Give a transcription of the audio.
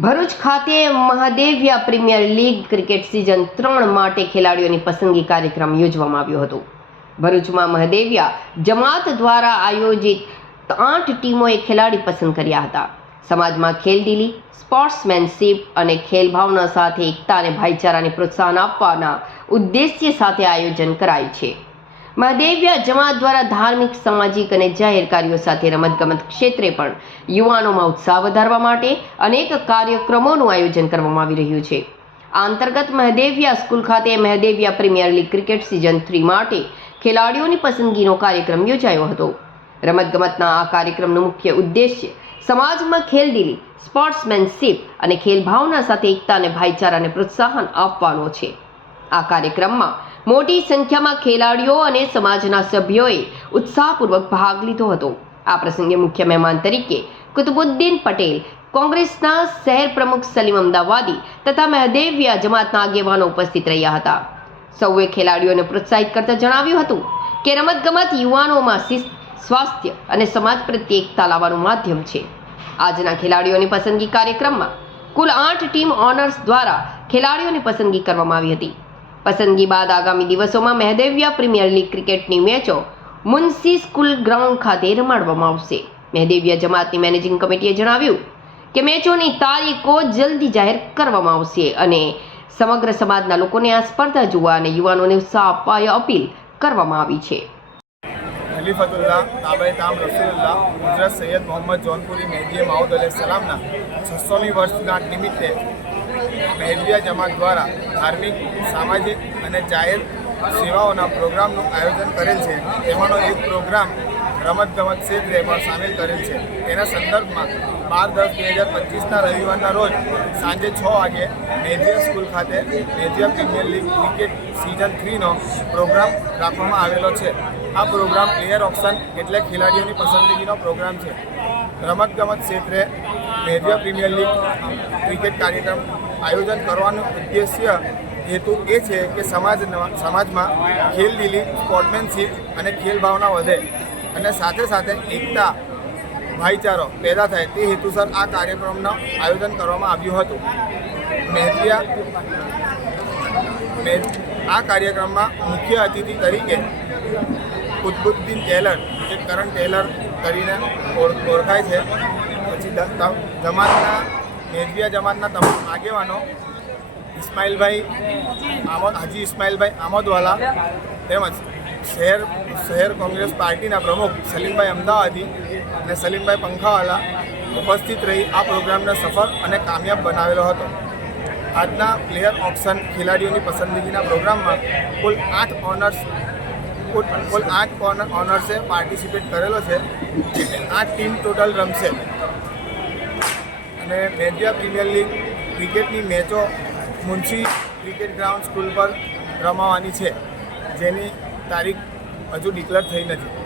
ભરૂચ ખાતે Mahadevya premier league cricket season ત્રણ માટે ખેલાડીઓની પસંદગી કાર્યક્રમ યોજવામાં આવ્યો હતો. ભરૂચમાં મહાદેવ્યા જમાત દ્વારા આયોજિત આઠ ટીમોએ ખેલાડી પસંદ કર્યા હતા. સમાજમાં ખેલદીલી સ્પોર્ટ્સમેનશીપ અને ખેલભાવના સાથે એકતા અને ભાઈચારાને પ્રોત્સાહન આપવાના ઉદ્દેશ્ય સાથે આયોજન કરાય છે. મહાદેવ્યા જમાત દ્વારા ધાર્મિક, સામાજિક અને જાહેર કાર્યો સાથે રમતગમત ક્ષેત્રે પણ યુવાનોમાં ઉત્સાહ વધારવા માટે અનેક કાર્યક્રમોનું આયોજન કરવામાં આવી રહ્યું છે. આ અંતર્ગત મહાદેવ્યા સ્કૂલ ખાતે Mahadevya premier league cricket season three માટે ખેલાડીઓની પસંદગીનો કાર્યક્રમ યોજાયો હતો. રમતગમતના આ કાર્યક્રમનો મુખ્ય ઉદ્દેશ્ય સમાજમાં ખેલદિલી, સ્પોર્ટ્સમેનશીપ અને ખેલભાવના સાથે એકતા અને ભાઈચારાને પ્રોત્સાહન આપવાનો છે. આ કાર્યક્રમમાં મોટી સંખ્યામાં ખેલાડીઓ અને સમાજના સભ્યોએ ઉત્સાહપૂર્વક ભાગ લીધો હતો. આ પ્રસંગે મુખ્ય મહેમાન તરીકે કુતુબુદ્દીન પટેલ, કોંગ્રેસના શહેર પ્રમુખ સલીમ અમદાવાદી તથા મહદેવ્યા જમાતના આગેવાનો ઉપસ્થિત રહ્યા હતા. સૌએ ખેલાડીઓને પ્રોત્સાહિત કરતા જણાવ્યું હતું કે રમતગમત યુવાનોમાં શિસ્ત, સ્વાસ્થ્ય અને સમાજ પ્રત્યે એકતા લાવવાનું માધ્યમ છે. આજના ખેલાડીઓની પસંદગી કાર્યક્રમમાં કુલ આઠ ટીમ ઓનર્સ દ્વારા ખેલાડીઓની પસંદગી કરવામાં આવી હતી. પસંદગી બાદ આગામી દિવસોમાં મહેદેવિયા પ્રીમિયર લીગ ક્રિકેટની મેચો મુન્સી સ્કૂલ ગ્રાઉન્ડ ખાતે રમાડવામાં આવશે. મહેદેવિયા જમાતની મેનેજિંગ કમિટીએ જણાવ્યું કે મેચોની તારીખો જલ્દી જાહેર કરવામાં આવશે અને સમગ્ર સમાજના લોકોને આ સ્પર્ધા જોવા અને યુવાનોને ઉત્સાહ આપવા અપીલ કરવામાં આવી છે. ખલીફતુલ્લાહ તાબે તામ રસુલ્લાહ ગુજરાત સૈયદ મોહમ્મદ જોનપુરી મહેદીએ માઉદ અલે સલામના છસોમી વર્ષગાંઠ નિમિત્તે મહેદિયા જમાત દ્વારા ધાર્મિક, સામાજિક અને જાહેર સેવાઓના પ્રોગ્રામનું આયોજન કરેલ છે. તેમાંનો એક પ્રોગ્રામ રમતગમત ક્ષેત્રે પણ સામેલ કરેલ છે. તેના સંદર્ભમાં બાર દસ બે હજાર પચીસના રવિવારના રોજ સાંજે છ વાગે મેજિયા સ્કૂલ ખાતે Mejia premier league cricket season થ્રીનો program રાખવામાં આવેલો છે. આ પ્રોગ્રામ પ્લેયર ઓપ્શન એટલે ખેલાડીઓની પસંદગીનો પ્રોગ્રામ છે. રમતગમત ક્ષેત્રે મેજિયા પ્રીમિયર લીગ ક્રિકેટ કાર્યક્રમ આયોજન કરવાનો ઉદ્દેશ્ય હેતુ એ છે કે સમાજ સમાજમાં ખેલદિલી સ્પોર્ટમેનશીપ અને ખેલ ભાવના વધે અને સાથે સાથે એકતા, ભાઈચારો પેદા થાય તે હેતુસર આ કાર્યક્રમનું આયોજન કરવામાં આવ્યું હતું. મહેતિયા આ કાર્યક્રમમાં મુખ્ય અતિથિ તરીકે કુતબુદ્દીન ટેલર, જે કરણ ટેલર કરીને ઓળખાય છે. પછી જમાતના મેદવિયા જમાતના તમામ આગેવાનો, ઇસ્માઇલભાઈ આમોદ, હાજી ઇસ્માઇલભાઈ આમોદવાલા તેમજ શહેર શહેર કોંગ્રેસ પાર્ટીના પ્રમુખ સલીમભાઈ અમદાવાદી અને સલીમભાઈ પંખાવાલા ઉપસ્થિત રહી આ પ્રોગ્રામને સફળ અને કામયાબ બનાવેલો હતો. આજના પ્લેયર ઓપ્શન ખેલાડીઓની પસંદગીના પ્રોગ્રામમાં કુલ આઠ ઓનર્સ, કુલ આઠ ઓનર્સે પાર્ટિસિપેટ કરેલો છે. આઠ ટીમ ટોટલ રમશે. અને મેજિયા પ્રીમિયર લીગ ક્રિકેટની મેચો મુન્શી ક્રિકેટ ગ્રાઉન્ડ સ્કૂલ પર રમાવાની છે. જેની તારીખ હજુ ડિક્લેર થઈ નથી.